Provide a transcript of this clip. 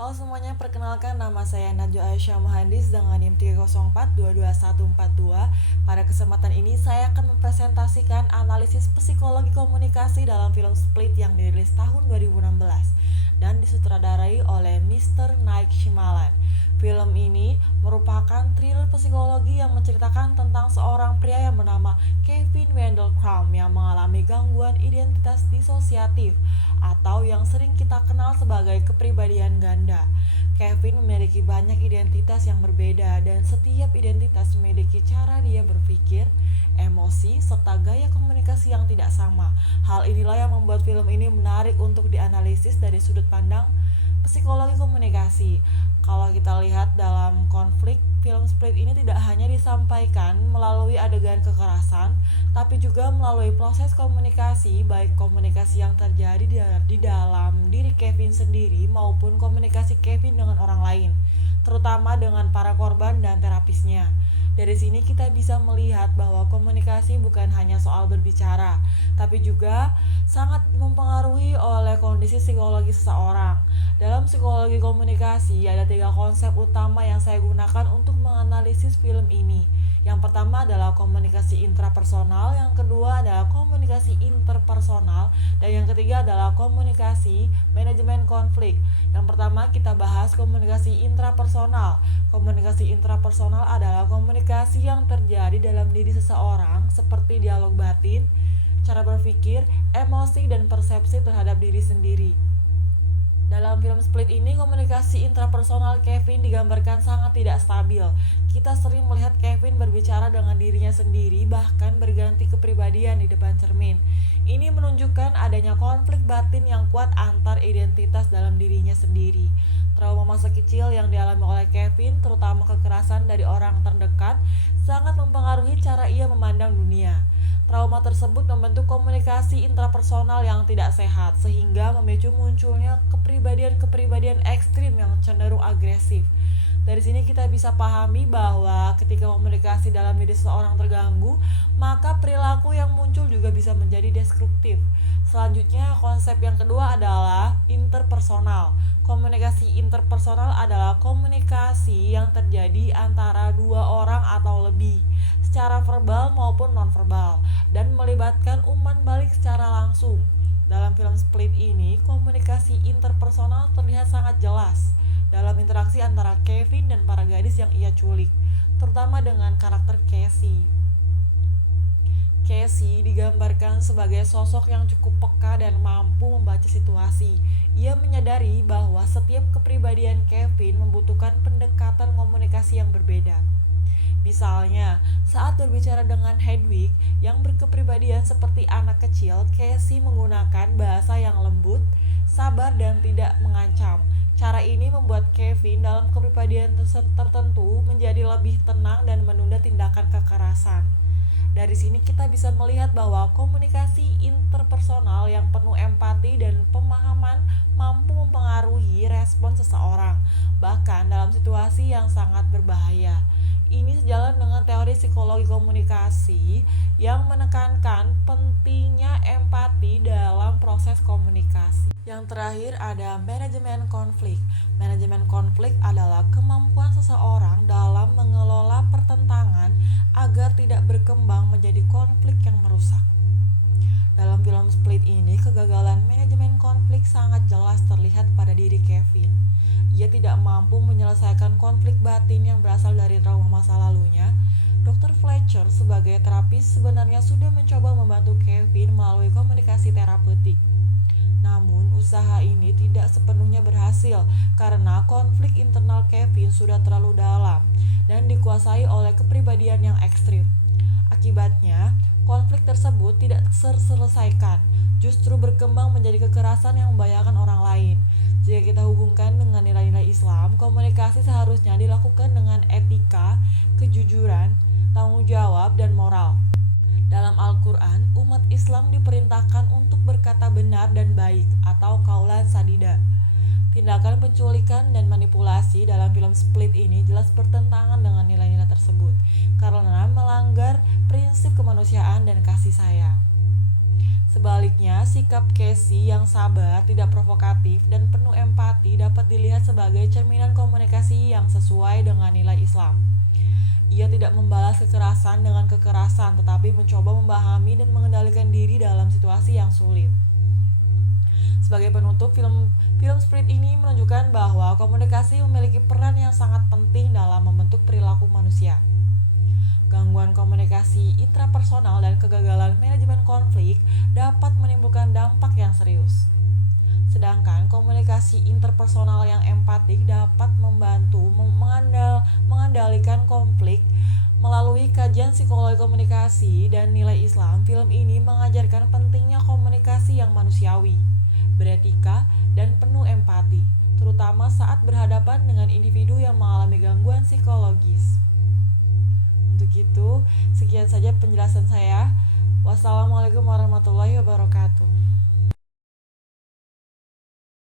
Halo semuanya, perkenalkan nama saya Najwa Aisyah Muhandis dengan NIM 304222142. Pada kesempatan ini saya akan mempresentasikan analisis psikologi komunikasi dalam film Split yang dirilis tahun 2016 dan disutradarai oleh Mr. Night Shyamalan. Film ini merupakan thriller psikologi yang menceritakan tentang seorang pria yang bernama Kevin Wendell Crumb yang mengalami gangguan identitas disosiatif atau yang sering kita kenal sebagai kepribadian ganda. Kevin memiliki banyak identitas yang berbeda dan setiap identitas memiliki cara dia berpikir, emosi, serta gaya komunikasi yang tidak sama. Hal inilah yang membuat film ini menarik untuk dianalisis dari sudut pandang psikologi komunikasi. Kalau kita lihat dalam konflik, film Split ini tidak hanya disampaikan melalui adegan kekerasan, tapi juga melalui proses komunikasi, baik komunikasi yang terjadi di dalam diri Kevin sendiri maupun komunikasi Kevin dengan orang lain, terutama dengan para korban dan terapisnya. Dari sini kita bisa melihat bahwa komunikasi bukan hanya soal berbicara, tapi juga sangat mempengaruhi oleh kondisi psikologi seseorang. Dalam psikologi komunikasi ada 3 konsep utama yang saya gunakan untuk menganalisis film ini. Yang pertama adalah komunikasi intrapersonal, yang kedua adalah komunikasi interpersonal, dan yang ketiga adalah komunikasi manajemen konflik. Yang pertama kita bahas komunikasi intrapersonal. Komunikasi intrapersonal adalah komunikasi yang terjadi dalam diri seseorang seperti dialog batin, cara berpikir, emosi, dan persepsi terhadap diri sendiri. Dalam film Split ini, komunikasi intrapersonal Kevin digambarkan sangat tidak stabil. Kita sering melihat Kevin berbicara dengan dirinya sendiri, bahkan berganti kepribadian di depan cermin. Ini menunjukkan adanya konflik batin yang kuat antar identitas dalam dirinya sendiri. Trauma masa kecil yang dialami oleh Kevin, terutama kekerasan dari orang terdekat, sangat mempengaruhi cara ia memandang dunia. Trauma tersebut membentuk komunikasi intrapersonal yang tidak sehat, sehingga memicu munculnya kepribadian-kepribadian ekstrim yang cenderung agresif. Dari sini kita bisa pahami bahwa ketika komunikasi dalam diri seseorang terganggu, maka perilaku yang muncul juga bisa menjadi destruktif. Selanjutnya, konsep yang kedua adalah interpersonal. Komunikasi interpersonal adalah komunikasi yang terjadi antara dua orang atau lebih, secara verbal maupun nonverbal, dan melibatkan umpan balik secara langsung. Dalam film Split ini, komunikasi interpersonal terlihat sangat jelas dalam interaksi antara Kevin dan para gadis yang ia culik, terutama dengan karakter Casey. Casey digambarkan sebagai sosok yang cukup peka dan mampu membaca situasi. Ia menyadari bahwa setiap kepribadian Kevin membutuhkan pendekatan komunikasi yang berbeda. Misalnya, saat berbicara dengan Hedwig yang berkepribadian seperti anak kecil, Casey menggunakan bahasa yang lembut, sabar, dan tidak mengancam. Cara ini membuat Kevin dalam kepribadian tertentu menjadi lebih tenang dan menunda tindakan kekerasan. Dari sini kita bisa melihat bahwa komunikasi interpersonal yang penuh empati dan pemahaman mampu mempengaruhi respon seseorang, bahkan dalam situasi yang sangat berbahaya. Ini sejalan dengan teori psikologi komunikasi yang menekankan pentingnya empati dalam proses komunikasi. Yang terakhir ada manajemen konflik. Manajemen konflik adalah kemampuan seseorang dalam mengelola pertentangan agar tidak berkembang menjadi konflik yang merusak. Dalam film Split ini, kegagalan manajemen konflik sangat jelas terlihat pada diri Kevin. Ia tidak mampu menyelesaikan konflik batin yang berasal dari trauma masa lalunya. Dr. Fletcher sebagai terapis sebenarnya sudah mencoba membantu Kevin melalui komunikasi terapeutik. Namun, usaha ini tidak sepenuhnya berhasil karena konflik internal Kevin sudah terlalu dalam dan dikuasai oleh kepribadian yang ekstrim. Akibatnya, konflik tersebut tidak terselesaikan, justru berkembang menjadi kekerasan yang membahayakan orang lain. Jika kita hubungkan dengan nilai-nilai Islam, komunikasi seharusnya dilakukan dengan etika, kejujuran, tanggung jawab, dan moral. Dalam Al-Quran, umat Islam diperintahkan untuk berkata benar dan baik atau qaulan sadida. Tindakan penculikan dan manipulasi dalam film Split ini jelas bertentangan dengan nilai-nilai tersebut karena melanggar prinsip kemanusiaan dan kasih sayang. Sebaliknya, sikap Casey yang sabar, tidak provokatif, dan penuh empati dapat dilihat sebagai cerminan komunikasi yang sesuai dengan nilai Islam. Ia tidak membalas kekerasan dengan kekerasan, tetapi mencoba memahami dan mengendalikan diri dalam situasi yang sulit. Sebagai penutup, film Split ini menunjukkan bahwa komunikasi memiliki peran yang sangat penting dalam membentuk perilaku manusia. Gangguan komunikasi intrapersonal dan kegagalan manajemen konflik dapat menimbulkan dampak yang serius. Sedangkan komunikasi interpersonal yang empatik dapat membantu mengendalikan konflik. Melalui kajian psikologi komunikasi dan nilai Islam, film ini mengajarkan pentingnya komunikasi yang manusiawi, beretika, dan penuh empati, terutama saat berhadapan dengan individu yang mengalami gangguan psikologis. Untuk itu, sekian saja penjelasan saya. Wassalamualaikum warahmatullahi wabarakatuh.